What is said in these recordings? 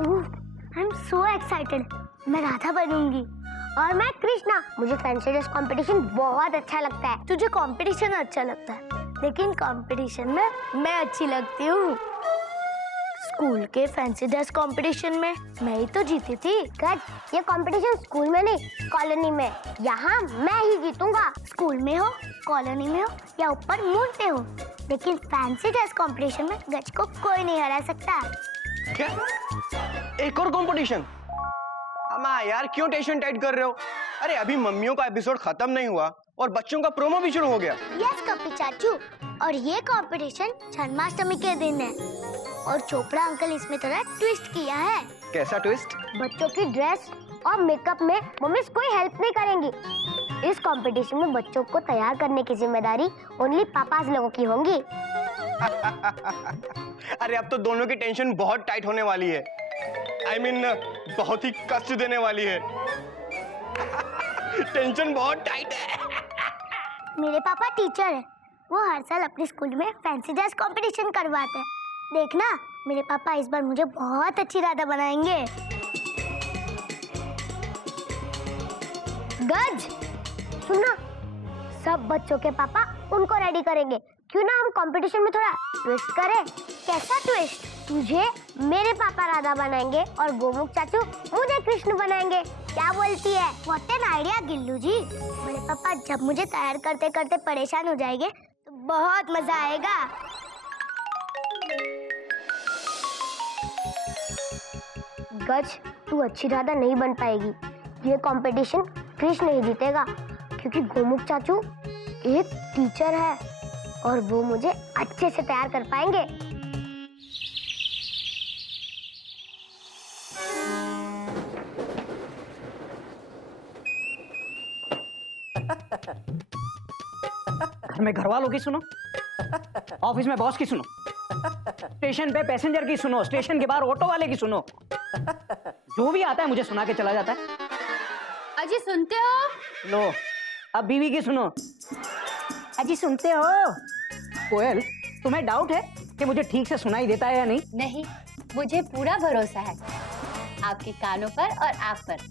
I am so excited. मैं राधा बनूंगी और मैं कृष्णा। मुझे फैंसी ड्रेस कंपटीशन बहुत अच्छा लगता है। तुझे कंपटीशन अच्छा लगता है, लेकिन कंपटीशन में मैं अच्छी लगती हूँ। स्कूल के फैंसी ड्रेस कंपटीशन में मैं ही तो जीती थी। गज, ये कंपटीशन स्कूल में नहीं, कॉलोनी में। यहाँ मैं ही जीतूंगा। स्कूल में हो, कॉलोनी में हो या ऊपर मून पे हो, लेकिन फैंसी ड्रेस कंपटीशन में गज को कोई नहीं हरा सकता। क्या? एक और कंपटीशन? अम्मा यार, क्यों टेंशन टाइट कर रहे हो? अरे अभी मम्मियों का एपिसोड खत्म नहीं हुआ और बच्चों का प्रोमो भी शुरू हो गया। यस कपी चाचू, और ये कंपटीशन जन्माष्टमी के दिन है और चोपड़ा अंकल इसमें थोड़ा ट्विस्ट किया है। कैसा ट्विस्ट? बच्चों की ड्रेस और मेकअप में मम्मी कोई हेल्प नहीं करेंगी। इस कंपटीशन में बच्चों को तैयार करने की जिम्मेदारी ओनली पापास लोगों की होंगी। अरे अब तो दोनों की टेंशन बहुत टाइट होने वाली है। I mean, बहुत ही कष्ट देने वाली है। टेंशन बहुत टाइट है। मेरे पापा टीचर है, वो हर साल अपने स्कूल में फैंसी ड्रेस कंपटीशन करवाते हैं। देखना, मेरे पापा इस बार मुझे बहुत अच्छी राधा बनाएंगे। गज, सुनो, सब बच्चों के पापा उनको रेडी करेंगे। क्यों ना हम कंपटीशन में थोड़ा ट्विस्ट करें? कैसा ट्विस्ट? तुझे मेरे पापा राधा बनाएंगे और गोमुख चाचू मुझे कृष्ण बनाएंगे। क्या बोलती है? व्हाट एन आइडिया गिल्लू जी। मेरे पापा जब मुझे तैयार करते करते परेशान हो जाएंगे तो बहुत मजा आएगा। गज, तू अच्छी राधा नहीं बन पाएगी। ये कंपटीशन कृष्ण ही जीतेगा, क्योंकि गोमुख चाचू एक टीचर है और वो मुझे अच्छे से तैयार कर पाएंगे। घर में घर वालों की सुनो, ऑफिस में बॉस की सुनो, स्टेशन पे पैसेंजर की सुनो, स्टेशन के बाहर ऑटो वाले की सुनो। जो भी आता है मुझे सुना के चला जाता है। अजी सुनते हो? लो, अब बीवी की सुनो। अजी सुनते हो? कोयल, तुम्हें डाउट है कि मुझे ठीक से सुनाई देता है या नहीं? नहीं, मुझे पूरा भरोसा है आपके कानों पर और आप पर।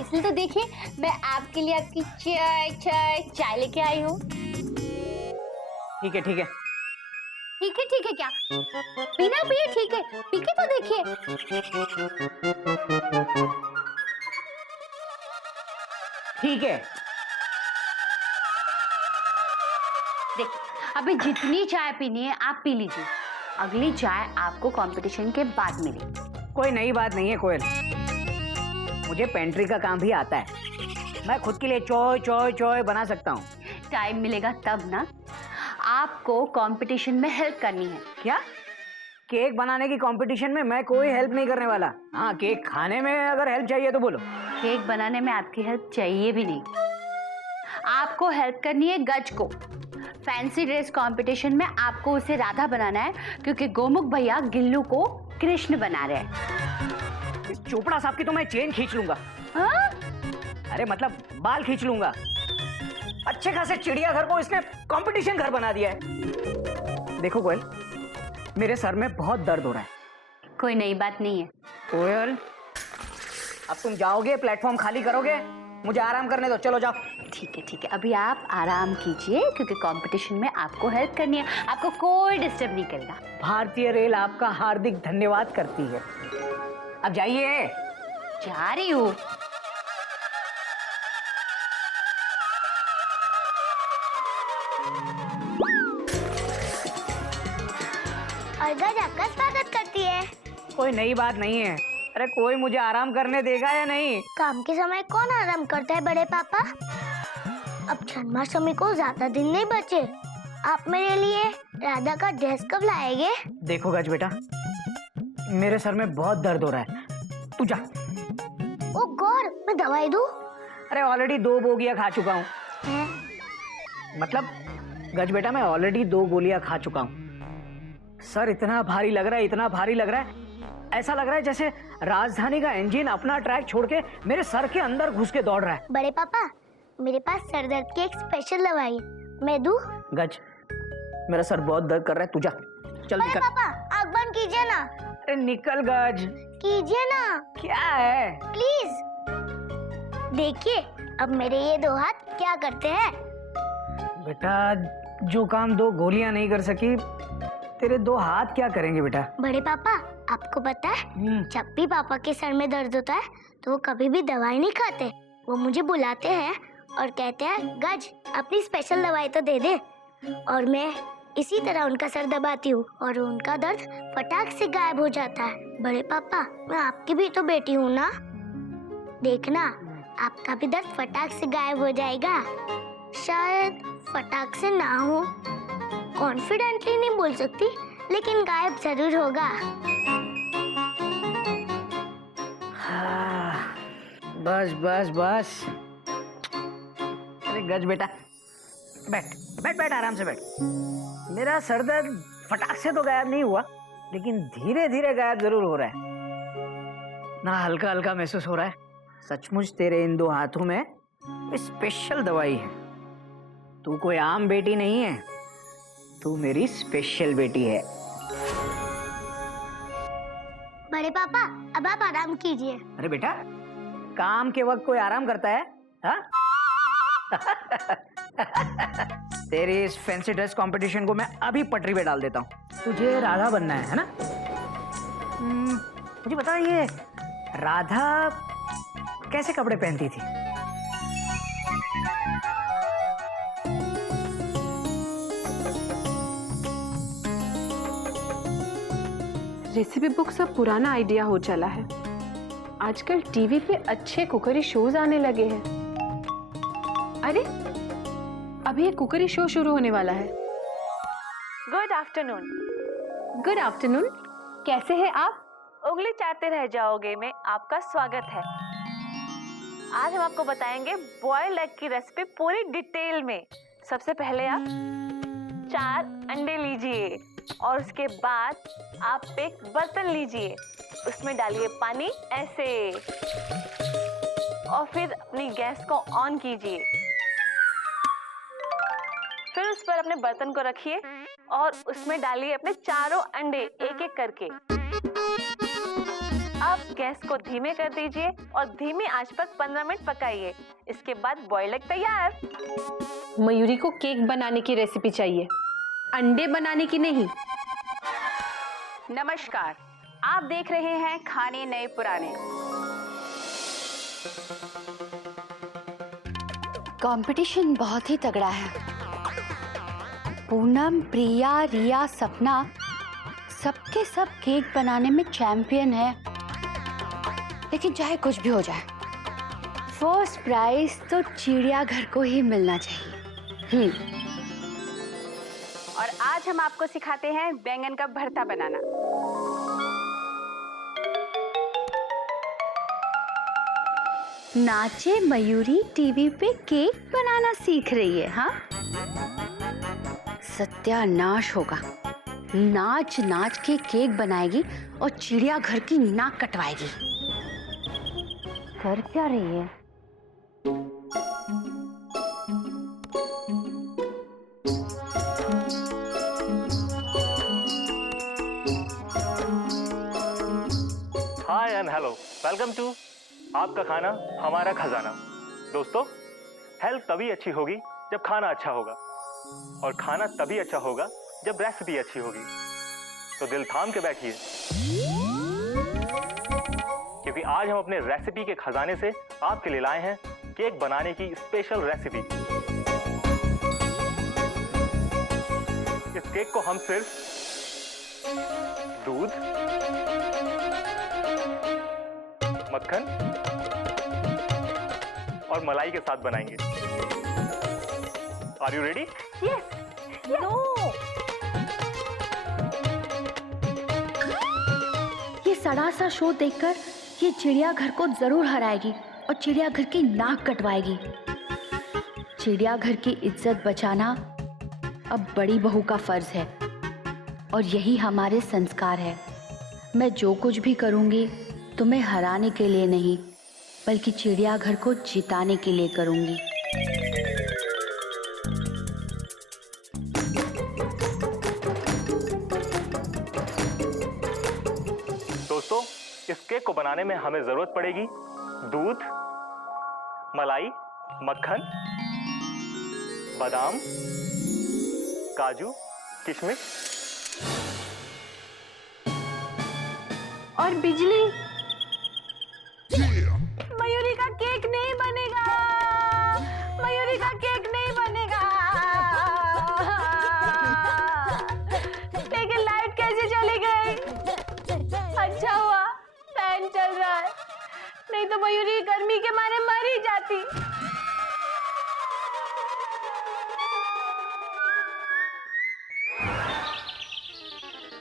इसलिए तो देखिए, मैं आपके लिए आपकी चाय चाय चाय लेके आई हूँ। ठीक है ठीक है। ठीक है ठीक है क्या? बिना पिए ठीक है, पी के तो देखिए। ठीक है। देखिए, अभी जितनी चाय पीनी है आप पी लीजिए। अगली चाय आपको कंपटीशन के बाद मिलेगी। कोई नई बात नहीं है कोयल, मुझे पेंट्री का काम भी आता है। मैं खुद के लिए चॉय चॉय चॉय बना सकता हूँ। टाइम मिलेगा तब ना। आपको कंपटीशन में हेल्प करनी है। क्या? केक बनाने की कंपटीशन में मैं कोई हेल्प नहीं करने वाला। हाँ, केक खाने में अगर हेल्प चाहिए तो बोलो। केक बनाने में आपकी हेल्प चाहिए भी नहीं। आपको हेल्प करनी है गज को। फैंसी ड्रेस कंपटीशन में आपको उसे राधा बनाना है, क्योंकि गोमुख भैया गिल्लू को कृष्ण बना रहे हैं। इस चोपड़ा साहब की तो मैं चेन खींच लूंगा। हाँ? अरे मतलब बाल खींच लूंगा। अच्छे खासे चिड़ियाघर को इसने कंपटीशन घर बना दिया है। देखो कोयल, मेरे सर में बहुत दर्द हो रहा है। कोई नई बात नहीं है। कोयल, अब तुम जाओगे, प्लेटफॉर्म खाली करोगे, मुझे आराम करने दो। चलो जाओ। ठीक है, अभी आप आराम कीजिए, क्योंकि कंपटीशन में आपको हेल्प करनी है। आपको कोई डिस्टर्ब नहीं करेगा। भारतीय रेल आपका हार्दिक धन्यवाद करती है। अब जाइए। जा रही हूँ। और गज आपका स्वागत करती है। कोई नई बात नहीं है। अरे कोई मुझे आराम करने देगा या नहीं? काम के समय कौन आराम करता है बड़े पापा? अब जन्माष्टमी को ज्यादा दिन नहीं बचे। आप मेरे लिए राधा का ड्रेस कब लाएंगे? देखो गज बेटा, मेरे सर में बहुत दर्द हो रहा है, तू जा। ओ गॉड, मैं दवाई दूं? अरे ऑलरेडी 2 बोगियां खा चुका हूँ। मतलब गज बेटा, मैं ऑलरेडी 2 गोलियां खा चुका हूँ। सर इतना भारी लग रहा है, इतना भारी लग रहा है, ऐसा लग रहा है जैसे राजधानी का इंजन अपना ट्रैक छोड़ के मेरे सर के अंदर घुस के दौड़ रहा है। बड़े पापा, मेरे पास सर दर्द की एक स्पेशल दवाई है, मैं दूं? गज, मेरा सर बहुत दर्द कर रहा है, तू जा। चल बड़े निकल। पापा, आग बंद कीजिए ना। अरे निकल गज। कीजिए ना क्या है? प्लीज। देखिए अब मेरे ये दो हाथ क्या करते हैं। बेटा जो काम दो गोलियां नहीं कर सकी, तेरे दो हाथ क्या करेंगे बेटा? बड़े पापा आपको पता है, जब भी पापा के सर में दर्द होता है तो वो कभी भी दवाई नहीं खाते। वो मुझे बुलाते हैं और कहते हैं गज अपनी स्पेशल दवाई तो दे दे, और मैं इसी तरह उनका सर दबाती हूँ और उनका दर्द फटाक से गायब हो जाता है। बड़े पापा मैं आपकी भी तो बेटी हूँ ना, देखना आपका भी दर्द फटाक से गायब हो जाएगा। शायद फटाक से ना हो, कॉन्फिडेंटली नहीं बोल सकती, लेकिन गायब जरूर होगा। हाँ, बस बस बस। अरे गज बेटा बैठ बैठ बैठ, आराम से बैठ। मेरा सर दर्द फटाक से तो गायब नहीं हुआ, लेकिन धीरे धीरे गायब जरूर हो रहा है ना। हल्का हल्का महसूस हो रहा है। सचमुच तेरे इन दो हाथों में स्पेशल दवाई है। तू कोई आम बेटी नहीं है, तू मेरी स्पेशल बेटी है। बड़े पापा अब आप आराम कीजिए। अरे बेटा काम के वक्त कोई आराम करता है? हाँ? तेरी इस फैंसी ड्रेस कंपटीशन को मैं अभी पटरी पे डाल देता हूँ। तुझे राधा बनना है ना? मुझे बता, ये राधा कैसे कपड़े पहनती थी? रेसिपी बुक सब पुराना आइडिया हो चला है। आजकल टीवी पे अच्छे कुकरी शोज आने लगे हैं। अरे अभी एक कुकरी शो शुरू होने वाला है। Good afternoon. गुड आफ्टरनून, कैसे हैं आप? उंगली चाटते रह जाओगे में आपका स्वागत है। आज हम आपको बताएंगे बॉइल्ड एग की रेसिपी पूरी डिटेल में। सबसे पहले आप 4 अंडे लीजिए और उसके बाद आप एक बर्तन लीजिए, उसमें डालिए पानी ऐसे, और फिर अपनी गैस को ऑन कीजिए। फिर उस पर अपने बर्तन को रखिए और उसमें डालिए अपने चारों अंडे एक एक करके। अब गैस को धीमे कर दीजिए और धीमी आंच पर 15 मिनट पकाइए। इसके बाद बॉइल्ड एग तैयार। मयूरी को केक बनाने की रेसिपी चाहिए, अंडे बनाने की नहीं। नमस्कार, आप देख रहे हैं खाने नए पुराने। कंपटीशन बहुत ही तगड़ा है। पूनम, प्रिया, रिया, सपना सबके सब केक बनाने में चैंपियन है। लेकिन चाहे कुछ भी हो जाए, फर्स्ट प्राइज तो चिड़ियाघर को ही मिलना चाहिए। और आज हम आपको सिखाते हैं बैंगन का भरता बनाना। नाचे मयूरी टीवी पे केक बनाना सीख रही है। हाँ, सत्यानाश होगा। नाच नाच के केक बनाएगी और चिड़ियाघर की नाक कटवाएगी। कर क्या रही है? हाय एंड हेलो, वेलकम टू आपका खाना हमारा खजाना। दोस्तों, हेल्थ तभी अच्छी होगी जब खाना अच्छा होगा, और खाना तभी अच्छा होगा जब रेसिपी अच्छी होगी। तो दिल थाम के बैठिए, क्योंकि आज हम अपने रेसिपी के खजाने से आपके लिए लाए हैं केक बनाने की स्पेशल रेसिपी। इस केक को हम सिर्फ दूध, मक्खन और मलाई के साथ बनाएंगे। Are you ready? ये सड़ा सा शो देखकर ये चिड़ियाघर को जरूर हराएगी और चिड़ियाघर की नाक कटवाएगी। चिड़ियाघर की इज्जत बचाना अब बड़ी बहू का फर्ज है, और यही हमारे संस्कार है। मैं जो कुछ भी करूंगी तुम्हें हराने के लिए नहीं, बल्कि चिड़ियाघर को जिताने के लिए करूंगी। इस केक को बनाने में हमें जरूरत पड़ेगी दूध, मलाई, मक्खन, बादाम, काजू, किशमिश और बिजली। मयूरी का केक नहीं बनेगा, मयूरी का केक नहीं बनेगा। लेकिन लाइट कैसे चली गई? अच्छा हुआ फैन चल रहा है, नहीं तो मयूरी गर्मी के मारे मर ही जाती।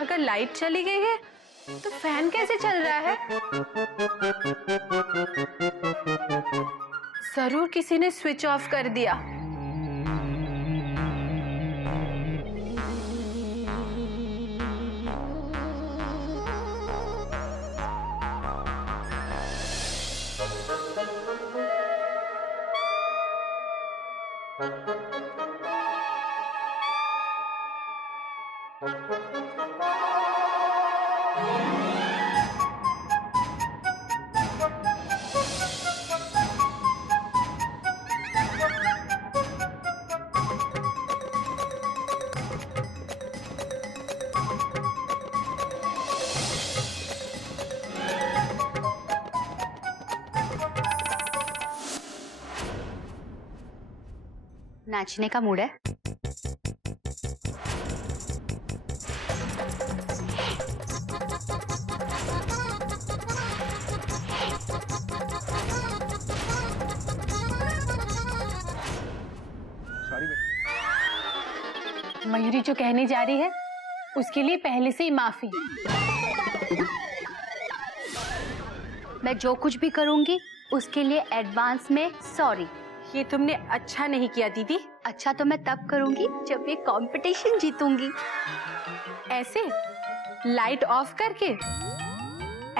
अगर लाइट चली गई है तो फैन कैसे चल रहा है? जरूर किसी ने स्विच ऑफ कर दिया। नाचने का मूड है? मयूरी जो कहने जा रही है उसके लिए पहले से ही माफी। मैं जो कुछ भी करूंगी उसके लिए एडवांस में सॉरी। ये तुमने अच्छा नहीं किया दीदी। अच्छा तो मैं तब करूंगी जब ये कंपटीशन जीतूंगी। ऐसे लाइट ऑफ करके?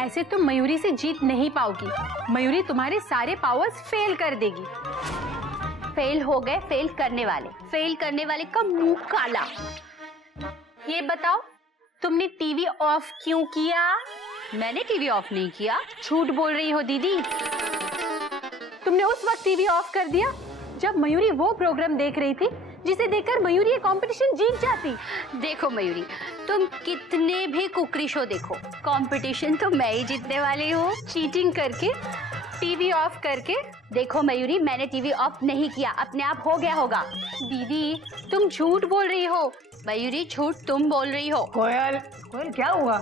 ऐसे तुम मयूरी से जीत नहीं पाओगी। मयूरी तुम्हारे सारे पावर्स फेल कर देगी। फेल हो गए फेल करने वाले का मुंह काला। ये बताओ तुमने टीवी ऑफ क्यों किया? मैंने टीवी ऑफ नहीं किया। झूठ बोल रही हो दीदी। तुमने उस वक्त टीवी ऑफ कर दिया जब मयूरी वो प्रोग्राम देख रही थी जिसे देखकर मयूरी ये कंपटीशन जीत जाती। देखो मयूरी, तुम कितने भी कुकरी शो देखो, कंपटीशन तो मैं ही जीतने वाली हूँ। चीटिंग करके, टीवी ऑफ करके। देखो मयूरी, मैंने टीवी ऑफ नहीं किया, अपने आप हो गया होगा। दीदी तुम झूठ बोल रही हो। मयूरी झूठ तुम बोल रही हो। कोयल, कोयल क्या हुआ?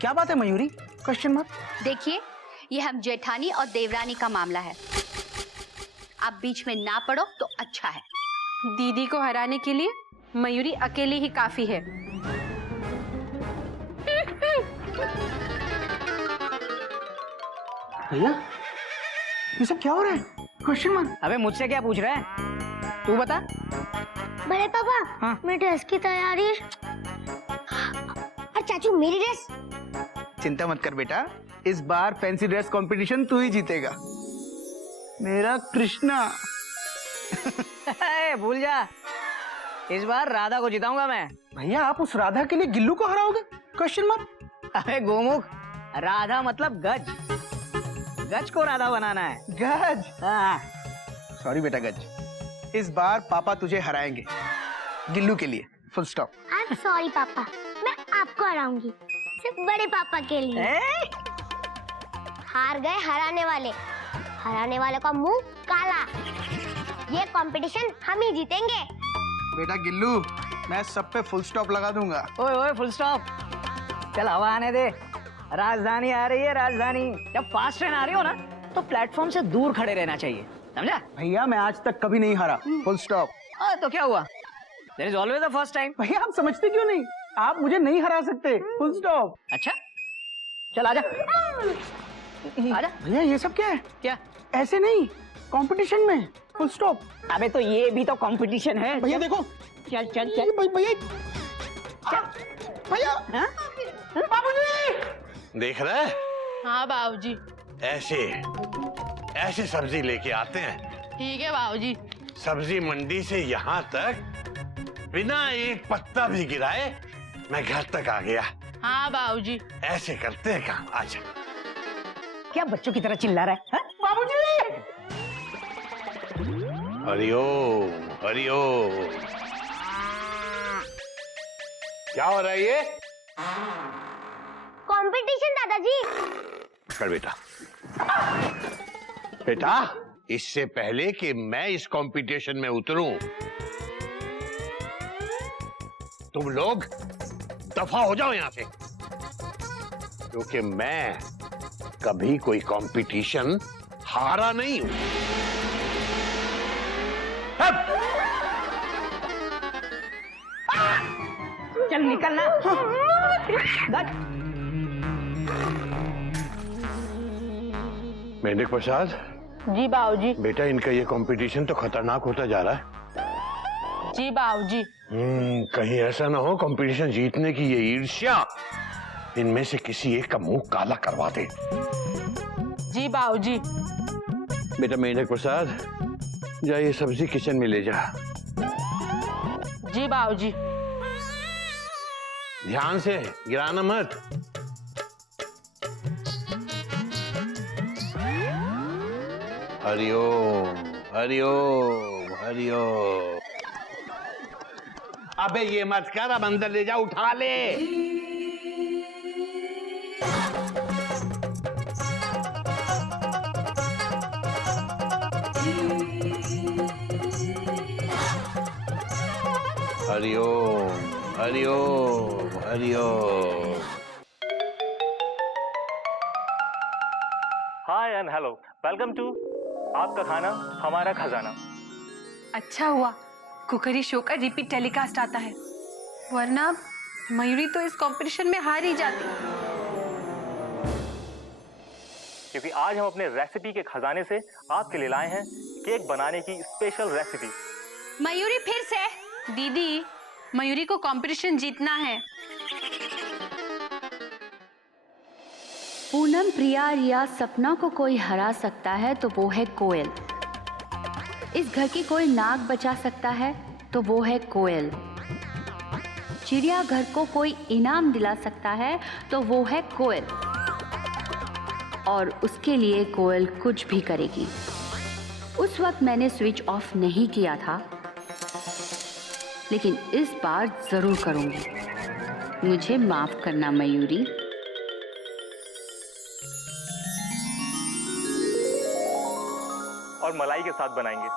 क्या बात है मयूरी? Question mark. देखिए, ये हम जेठानी और देवरानी का मामला है। आप बीच में ना पड़ो तो अच्छा है। दीदी को हराने के लिए मयूरी अकेली ही काफी है। भैया ये सब क्या हो रहा है? Question mark. अबे मुझसे क्या पूछ रहा है? तू बता। बड़े पापा, हाँ? मेरी ड्रेस की तैयारी। और चाचू मेरी ड्रेस। चिंता मत कर बेटा, इस बार फैंसी ड्रेस कंपटीशन तू ही जीतेगा, मेरा कृष्णा। भूल जा, इस बार राधा को जिताऊंगा मैं। भैया आप उस राधा के लिए गिल्लू को हराओगे? Question mark. अबे गोमुख, राधा मतलब गज, गज को राधा बनाना है। गज? हाँ। सॉरी बेटा गज, इस बार पापा तुझे हराएंगे गिल्लू के लिए, full stop. I am sorry पापा, मैं आपको हराऊंगी सिर्फ बड़े पापा के लिए। हार गए हराने वाले का मुंह काला। ये कंपटीशन हम ही जीतेंगे। बेटा गिल्लू, मैं सब पे फुल स्टॉप लगा दूंगा। ओए ओए फुल स्टॉप, चल हवा आने दे। राजधानी आ रही है, राजधानी। जब फास्ट ट्रेन आ रही हो ना तो प्लेटफॉर्म से दूर खड़े रहना चाहिए, समझा? भैया मैं आज तक कभी नहीं हारा, फुल स्टॉप। तो क्या हुआ? There is always the first time. भैया आप समझते क्यों नहीं? आप मुझे नहीं हरा सकते, फुल स्टॉप। अच्छा चल आजा, आजा। भैया ये सब क्या है? क्या? ऐसे नहीं, कंपटीशन में फुल स्टॉप। अबे तो ये भी तो कंपटीशन है। भैया देखो, चल चल चल भैया भैया, हाँ? बाबूजी। देख रहा है? हाँ बाबूजी। ऐसे सब्जी लेके आते हैं। ठीक है बाबूजी। सब्जी मंडी से यहाँ तक बिना एक पत्ता भी गिराए मैं घर तक आ गया। हाँ बाबूजी। ऐसे करते हैं काम। आजा क्या बच्चों की तरह चिल्ला रहा है? बाबूजी! हरिओम हरिओम। क्या हो रहा है ये? कंपटीशन दादाजी। कर बेटा। बेटा, इससे पहले कि मैं इस कंपटीशन में उतरूं, तुम लोग दफा हो जाओ यहां से, क्योंकि मैं कभी कोई कंपटीशन हारा नहीं हूं। चल निकलना। गज। मेंढक प्रसाद, जी बाबूजी। बेटा इनका ये कंपटीशन तो खतरनाक होता जा रहा है। जी बाबूजी। कहीं ऐसा ना हो कंपटीशन जीतने की ये ईर्ष्या इनमें से किसी एक का मुंह काला करवा दे। जी बाबूजी। बेटा मेंढक प्रसाद, जा ये सब्जी किचन में ले जा। जी बाबूजी। ध्यान से गिराना मत। हरिओम हरिओम हरिओम। अबे ये मत कर, अब अंदर ले जा, उठा ले। हरिओम हरिओम हरिओम। हाय एंड हेलो, वेलकम टू आपका खाना हमारा खजाना। अच्छा हुआ कुकरी शो का रिपीट टेलीकास्ट आता है, वरना मयूरी तो इस कंपटीशन में हार ही जाती। क्योंकि आज हम अपने रेसिपी के खजाने से आपके लिए लाए हैं केक बनाने की स्पेशल रेसिपी। मयूरी फिर से? दीदी, मयूरी को कंपटीशन जीतना है। पूनम, प्रिया या सपना को कोई हरा सकता है तो वो है कोयल। इस घर की कोई नाक बचा सकता है तो वो है कोयल। चिड़ियाघर को कोई इनाम दिला सकता है तो वो है कोयल। और उसके लिए कोयल कुछ भी करेगी। उस वक्त मैंने स्विच ऑफ नहीं किया था, लेकिन इस बार जरूर करूंगी। मुझे माफ करना मयूरी। और मलाई के साथ बनाएंगे।